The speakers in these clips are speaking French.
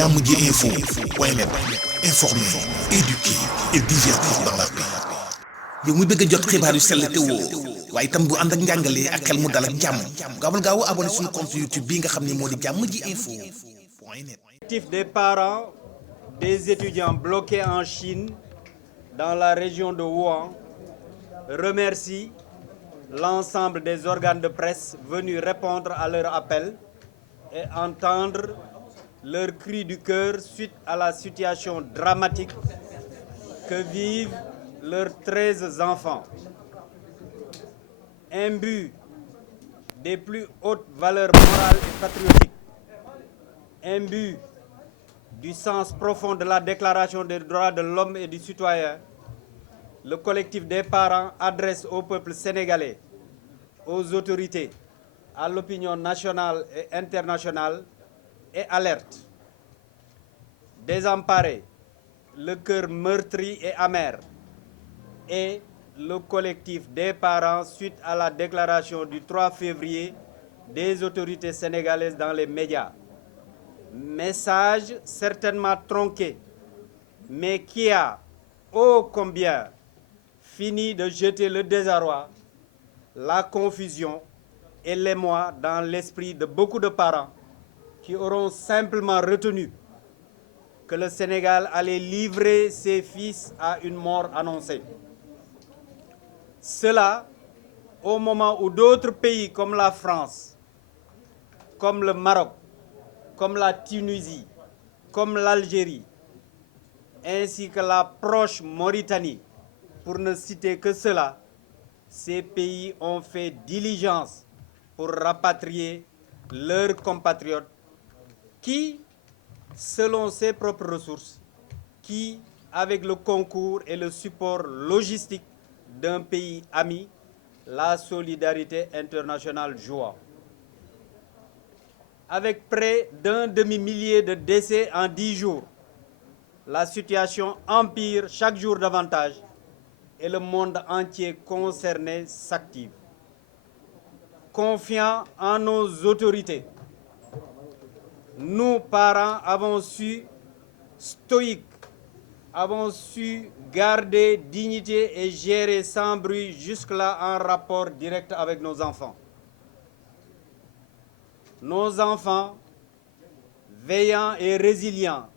Jammji Info point net, informer, éduquer et divertir dans la paix. yow mu bëgg a jot xibaar yu sell te woo waaye itam bu ànd ak njàngalee ak xel mu dal ak jàmm gaawal gaaw abonné suñu compte YouTube bi nga xam ne moo di Jammji Info point net. Des parents des étudiants bloqués en Chine dans la région de Wuhan remercie l'ensemble des organes de presse venus répondre à leur appel et entendre leur cri du cœur suite à la situation dramatique que vivent leurs 13 enfants. Imbus des plus hautes valeurs morales et patriotiques, imbus du sens profond de la Déclaration des droits de l'homme et du citoyen, le collectif des parents adresse au peuple sénégalais, aux autorités, à l'opinion nationale et internationale et alerte. Désemparé, le cœur meurtri et amer, et le collectif des parents suite à la déclaration du 3 février des autorités sénégalaises dans les médias. Message certainement tronqué, mais qui a, ô combien, fini de jeter le désarroi, la confusion et l'émoi dans l'esprit de beaucoup de parents qui auront simplement retenu que le Sénégal allait livrer ses fils à une mort annoncée. Cela au moment où d'autres pays comme la France, comme le Maroc, comme la Tunisie, comme l'Algérie, ainsi que la proche Mauritanie, pour ne citer que cela, ces pays ont fait diligence pour rapatrier leurs compatriotes qui, selon ses propres ressources, qui, avec le concours et le support logistique d'un pays ami, la solidarité internationale joua. Avec près d'un demi-millier de décès en 10 jours, la situation empire chaque jour davantage et le monde entier concerné s'active. Confiants en nos autorités, nous, parents, avons su garder dignité et gérer sans bruit jusque-là en rapport direct avec nos enfants. Nos enfants, veillants et résilients,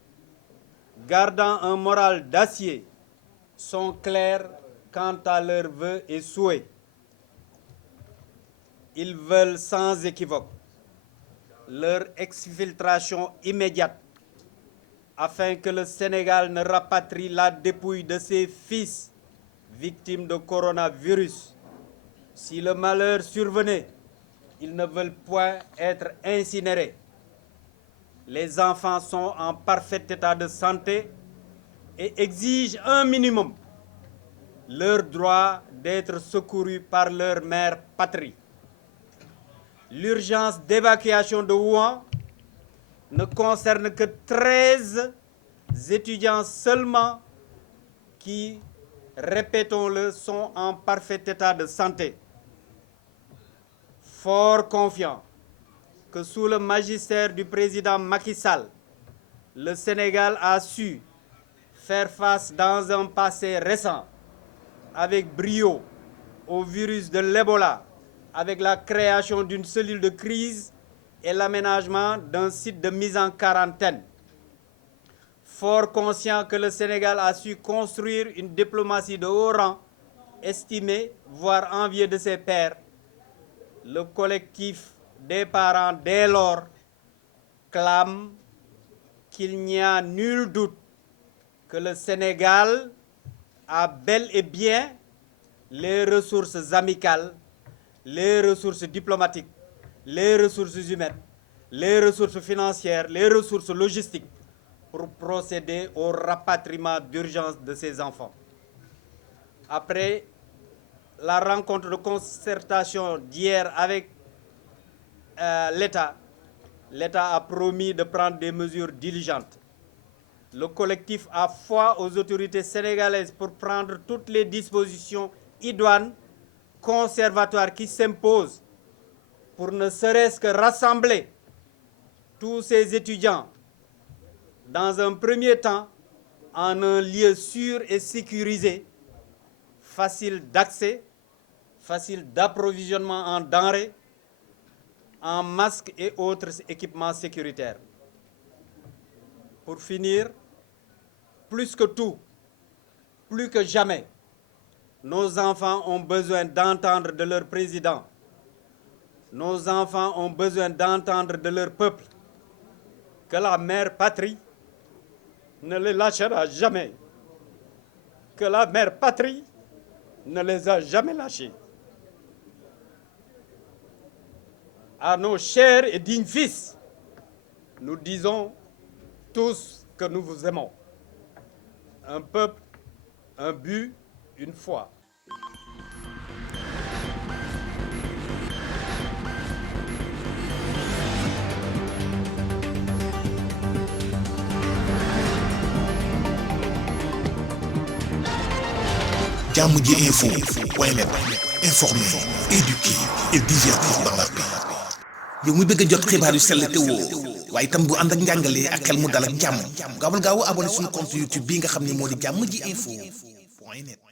gardant un moral d'acier, sont clairs quant à leurs vœux et souhaits. Ils veulent sans équivoque leur exfiltration immédiate afin que le Sénégal ne rapatrie la dépouille de ses fils victimes de coronavirus. Si le malheur survenait, ils ne veulent point être incinérés. Les enfants sont en parfait état de santé et exigent un minimum, leur droit d'être secourus par leur mère patrie. L'urgence d'évacuation de Wuhan ne concerne que 13 étudiants seulement qui, répétons-le, sont en parfait état de santé. Fort confiant que sous le magistère du président Macky Sall, le Sénégal a su faire face dans un passé récent avec brio au virus de l'Ebola, avec la création d'une cellule de crise et l'aménagement d'un site de mise en quarantaine. Fort conscient que le Sénégal a su construire une diplomatie de haut rang, estimée, voire enviée de ses pairs, le collectif des parents dès lors clame qu'il n'y a nul doute que le Sénégal a bel et bien les ressources amicales, les ressources diplomatiques, les ressources humaines, les ressources financières, les ressources logistiques pour procéder au rapatriement d'urgence de ces enfants. Après la rencontre de concertation d'hier avec l'État a promis de prendre des mesures diligentes. Le collectif a foi aux autorités sénégalaises pour prendre toutes les dispositions idoines, conservatoires qui s'imposent pour ne serait-ce que rassembler tous ces étudiants dans un premier temps en un lieu sûr et sécurisé, facile d'accès, facile d'approvisionnement en denrées, en masques et autres équipements sécuritaires. Pour finir, plus que tout, plus que jamais, nos enfants ont besoin d'entendre de leur président. Nos enfants ont besoin d'entendre de leur peuple que la mère patrie ne les lâchera jamais, que la mère patrie ne les a jamais lâchés. À nos chers et dignes fils, nous disons tous que nous vous aimons. Un peuple, un but, une foi. Jàmm ji info point net, informer, éduquer et divertir dans la paix. yow mi bëgg a jot xibaar yu sell te woo waaye itam bu ànd ak njàngalee ak xel mu dal ak jàmm gaawal gaaw abonné suñu compte YouTube bii nga xam ne moo di jàmm ji info point net.